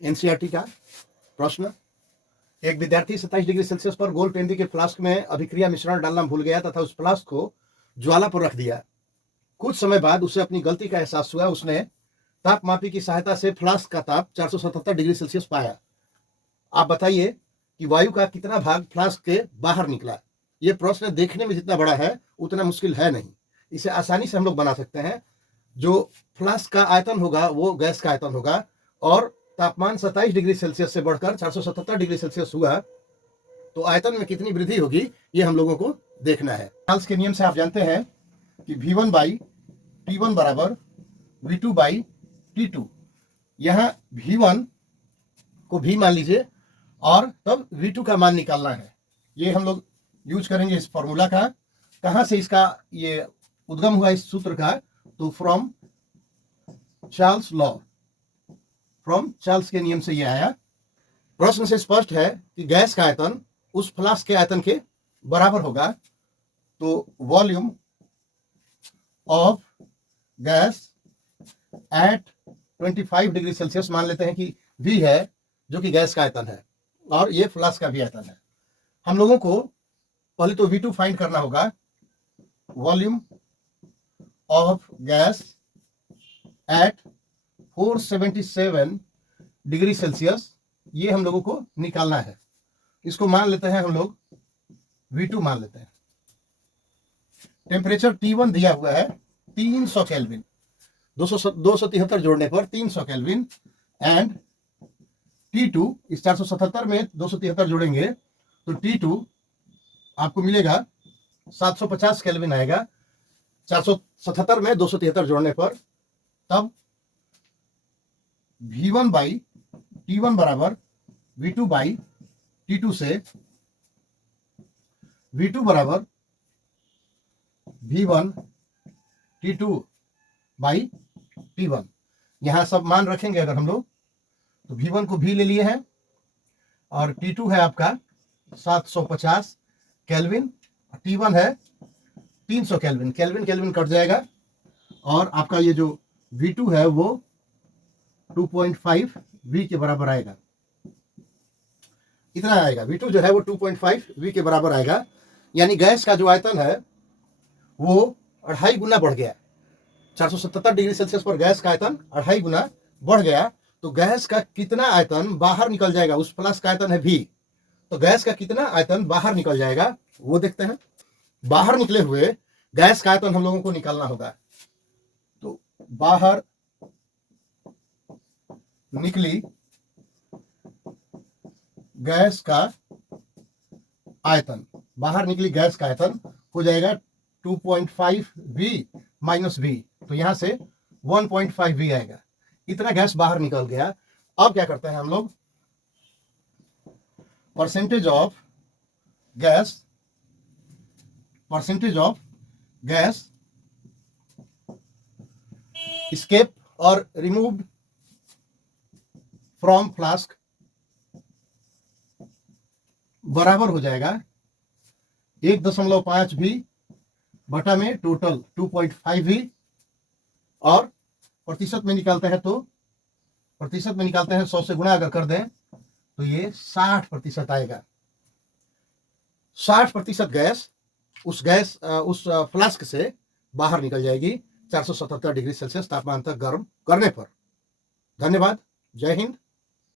NCERT का प्रश्न। एक विद्यार्थी 27 डिग्री सेल्सियस पर गोल पेंदी के फ्लास्क में अभिक्रिया मिश्रण डालना भूल गया तथा उस फ्लास्क को ज्वाला पर रख दिया। कुछ समय बाद उसे अपनी गलती का एहसास हुआ। उसने तापमापी की सहायता से फ्लास्क का ताप 477 डिग्री सेल्सियस पाया। आप बताइए कि वायु का कितना भाग फ्लास्क के बाहर निकला। ये प्रश्न देखने में जितना बड़ा है उतना मुश्किल है नहीं। इसे आसानी से हम लोग बना सकते हैं। जो फ्लास्क का आयतन होगा वो गैस का आयतन होगा और तापमान 27 डिग्री सेल्सियस से बढ़कर 477 डिग्री सेल्सियस हुआ तो आयतन में कितनी वृद्धि होगी ये हम लोगों को देखना है। चार्ल्स के नियम से आप जानते हैं कि V1 बाई T1 बराबर V2 बाई T2। यहाँ V1 को V मान लीजिए और तब V2 का मान निकालना है। ये हम लोग यूज करेंगे इस फॉर्मूला का। कहाँ से इसका ये उद्गम हुआ इस सूत्र का, तो from Charles law, from Charles के नियम से ये आया। प्रश्न से स्पष्ट है कि गैस का आयतन उस फ्लास्क के आयतन के बराबर होगा। तो volume of gas at 25 degree Celsius मान लेते हैं कि V है जो कि गैस का आयतन है और ये फ्लास्क का भी आयतन है। हम लोगों को पहले तो V2 फाइंड करना होगा। Volume of gas at 477 degree Celsius ये हम लोगों को निकालना है। इसको मान लेते हैं हम लोग V2 मान लेते हैं। टेम्परेचर T1 दिया हुआ है 300 केल्विन, 273 जोड़ने पर 300 केल्विन एंड T2 इस 477 में 273 जोड़ेंगे तो T2 आपको मिलेगा 750 केल्विन आएगा। 477 में 273 जोड़ने पर तब V1 बाई T1 बराबर V2 बाई T2 से V2 बराबर V1 T2 बाई T1। यहां सब मान रखेंगे अगर हम लोग तो V1 को V ले लिए हैं और T2 है आपका 750 केल्विन, T1 है 300 केल्विन। केल्विन केल्विन कट जाएगा और आपका ये जो V2 है वो 2.5 V के बराबर आएगा। इतना आएगा। V2 जो है वो 2.5 V के बराबर आएगा। यानी गैस का जो आयतन है वो 2.5 गुना बढ़ गया। 477 डिग्री सेल्सियस पर गैस का आयतन 2.5 गुना बढ़ गया। तो गैस का कितना आयतन बाहर निकल जाएगा। उस फ्लास्क का आयतन है V, तो गैस का कितना आयतन बाहर निकल जाएगा वो देखते हैं। बाहर निकले हुए गैस का आयतन हम लोगों को निकालना होगा। तो बाहर निकली गैस का आयतन, बाहर निकली गैस का आयतन हो जाएगा 2.5 V माइनस V। तो यहां से 1.5 V आएगा। इतना गैस बाहर निकल गया। अब क्या करते हैं हम लोग, परसेंटेज ऑफ गैस escape और removed from फ्लास्क बराबर हो जाएगा 1.5 V बटा में टोटल 2.5 V और प्रतिशत में निकालते हैं तो 100 से गुणा अगर कर दें तो ये 60% आएगा। 60% गैस उस फ्लास्क से बाहर निकल जाएगी 477 डिग्री सेल्सियस तापमान तक गर्म करने पर। धन्यवाद। जय हिंद।